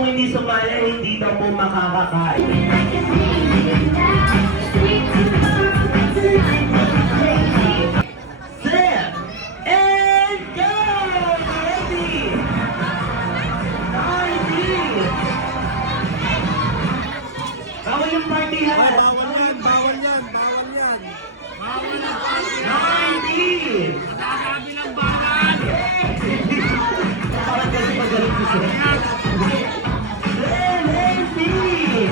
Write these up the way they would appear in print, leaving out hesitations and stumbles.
pong hindi sumali, hindi daw po makakakain. Set! And go! Ready! 90! Bawal yung party hat! Bawal yan, bawal yan, bawal yan. Bawal yan. 90! Sabi ng bawal. Parang kasi magaling ko siya. 70!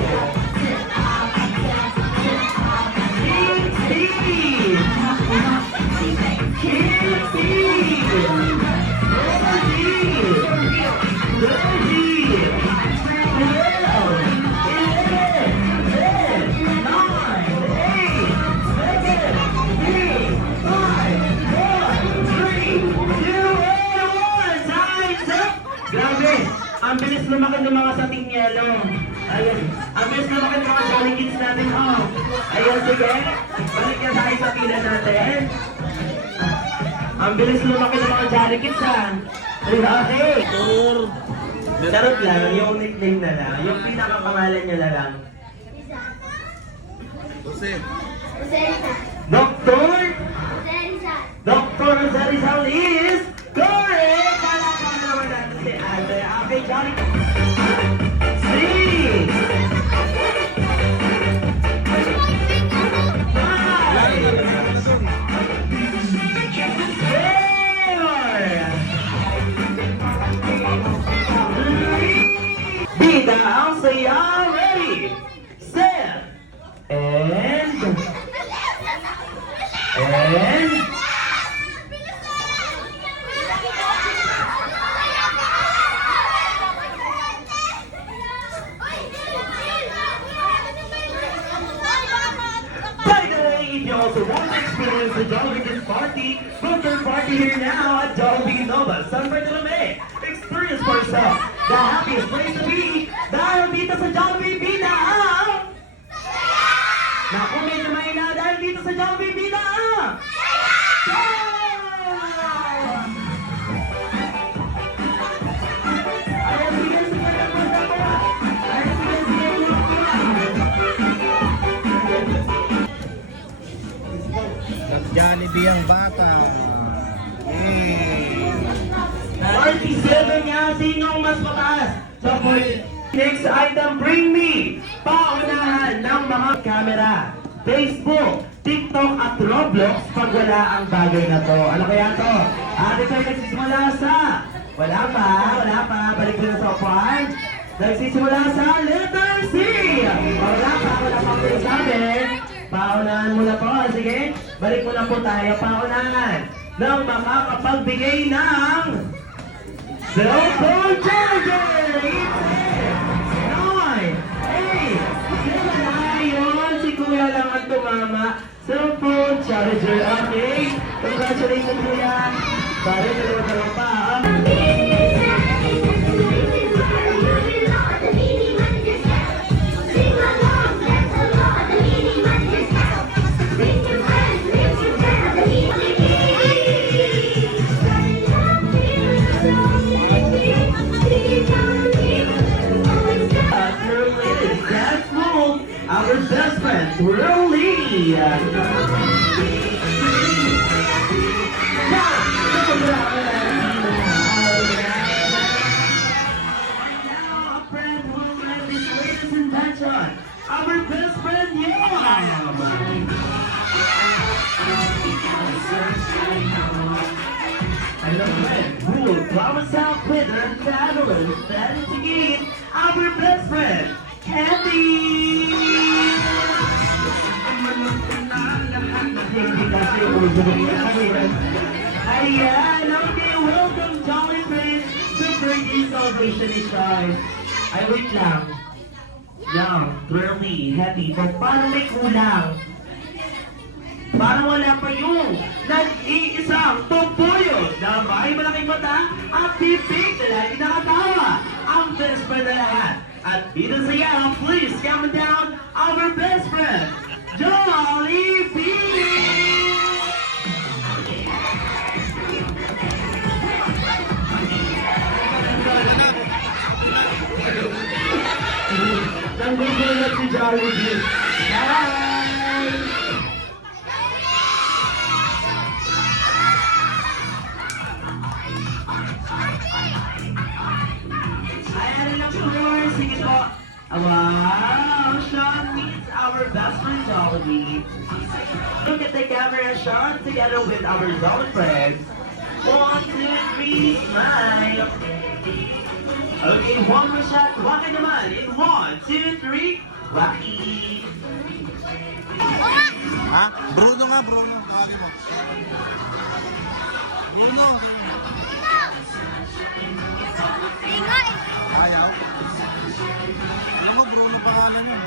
Grabe! Ang bilis lumaki ng mga sating yelo. Ayun. Ang bilis lumaki ng mga Jolly Kids natin. Oh. Ayun, sige. Balik na tayo sa pila natin. Ang bilis lumaki ng mga Jolly Kids, ha. Okay. Charot lang, yung nickname na lang. Yung pinakapangalan niya na lang. Jose. Doktor? Dr. Zarizal is correct! Palakpan naman natin si Ate. Okay, Johnny. Six! Five! Four! Three! Bida ang saya, ready! Set! And... By the way, if you also want to experience the Jolly Kids party, book your party here now at Jollibee Nova, San Bartolome. Experience for yourself the happiest place to be dahil dito sa Jollibee Bida ang... Naku, medyo mahina dahil dito sa Jollibee Bida ang... Ayan, sige, sige, punta po. Ayan, sige, sige, Jollibee ang bata. 47 nga, sinong mas mataas? So, next item, bring me paunahan ng mga camera, Facebook, TikTok at Roblox pag wala ang bagay na to. Ano kaya to? Ito ay nagsisimula sa... Wala pa. Balik ko na sa upuan. Nagsisimula sa letter C. Wala pa pang sabi. Paunahan muna po. Sige, balik muna po tayo. Paunahan ng makakapagbigay ng cellphone charger! 8, 9, 8, 7, ayun! Si Kuya lang ang tumama. Cellphone charger, okay? Congratulations, Kuya! Sorry, dalawa pa. Our best friend, Rolly! Our best friend, Yam! Hello, friend, who will promise out quitter, fabulous, that is again, our best friend, Candy! Ayan, okay, welcome, Jolly Friends! The birthday celebration is started. Ay, wait lang. Young, girly, happy, but parang may kulang. Parang wala pa yung nag-iisang pupuyod na may malaking mata at bibig na lagi nakatawa. Ang best friend na lahat. At dito sa yaw, please count down our best friend, Jollibee! Jollibee. Bye! Ayan na po, sige po. Wow, Sean meets our best friend Jollibee. Look at the camera, Sean, together with our zone friends. 1, 2, 3, smile. Okay, one more shot. Rocky naman. In 1, 2, 3, Rocky. Ha? Bruno nga, Bruno. Tawagin mo. Bruno. Ayaw. Alam mo, Bruno pangalan yun.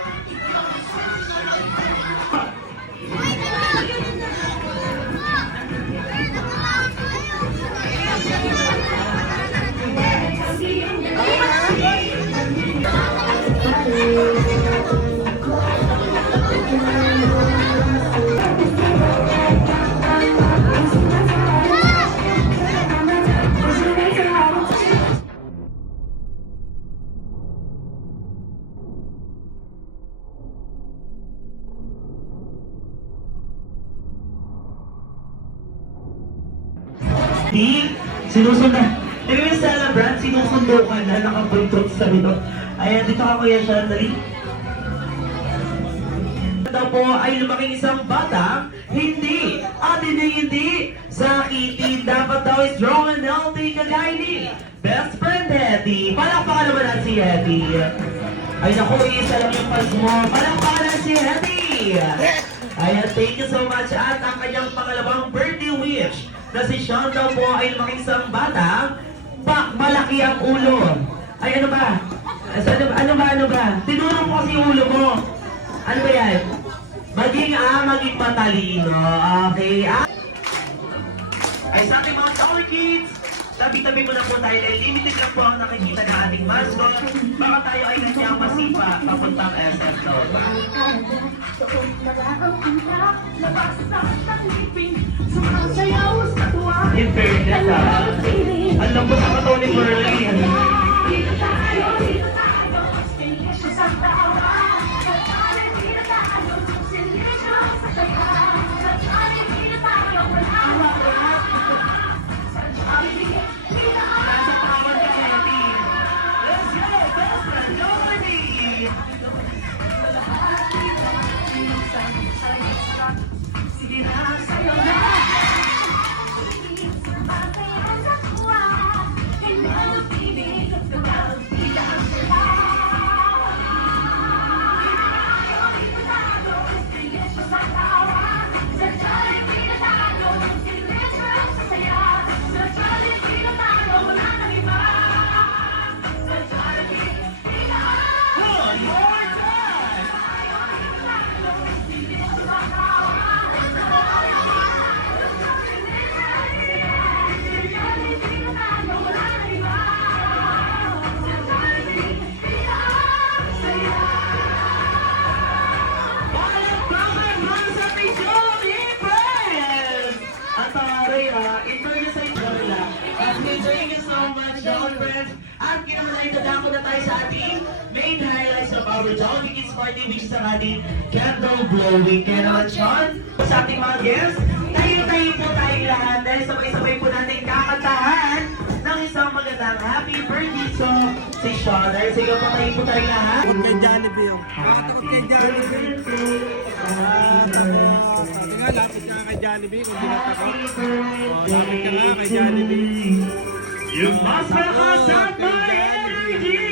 Sinusundan. Ito yung celebrant, sinusundo ka na, nakabuntot sa ito. Ayan, dito ka Kuya Sean, dali. Ito po ay lumaking isang bata, hindi, at hindi sakitin. Dapat daw is strong and healthy kagaya ni best friend Hetty. Palakpakan naman natin si Hetty. Ay naku, isa lang yung pas mo. Palakpakan natin si Hetty. Ayan, thank you so much. At ang kanyang pangalawang birthday wish na si Sean daw po ay lumaking isang bata, malaki ang ulo. Ay, ano ba? Ano ba? Tinurong ko kasi yung ulo mo. Ano ba yan? Maging matalino. Okay, Ay, sa ating mga Tower Kids, tabi-tabi mo na po tayo dahil limited lang po ang nakikita ng ating mascot. Baka tayo ay kanyang masipa papuntang SM Nova. In fairness, alam ko sa katawan ni Burley. Nasa tawad ka, Hetty. Let's go, best friend, Jollibee! Sige na, sayo na! One more time! Palakpakan mga sa Jollibee friends! At taray enjoy nyo sa inyo nila. At thank you so much, Jollibee friends. At kinamalay dadako na tayo sa ating main highlights of our Jollibee Kids Party, which is ang ating candle blowing. Kaya naman, Sean, sa ating mga guests, tayo-tayo po tayong lahat dahil sabay-sabay po natin kakantahan ng isang magandang happy birthday song si Sean. Dahil sige po tayo po tayong lahat. Takot kay Jollibee yun. Takot kay Jollibee. Sabi nga, lapit ka kay Jollibee kung di natakot. Lapit ka nga kay Jollibee. You must have my energy!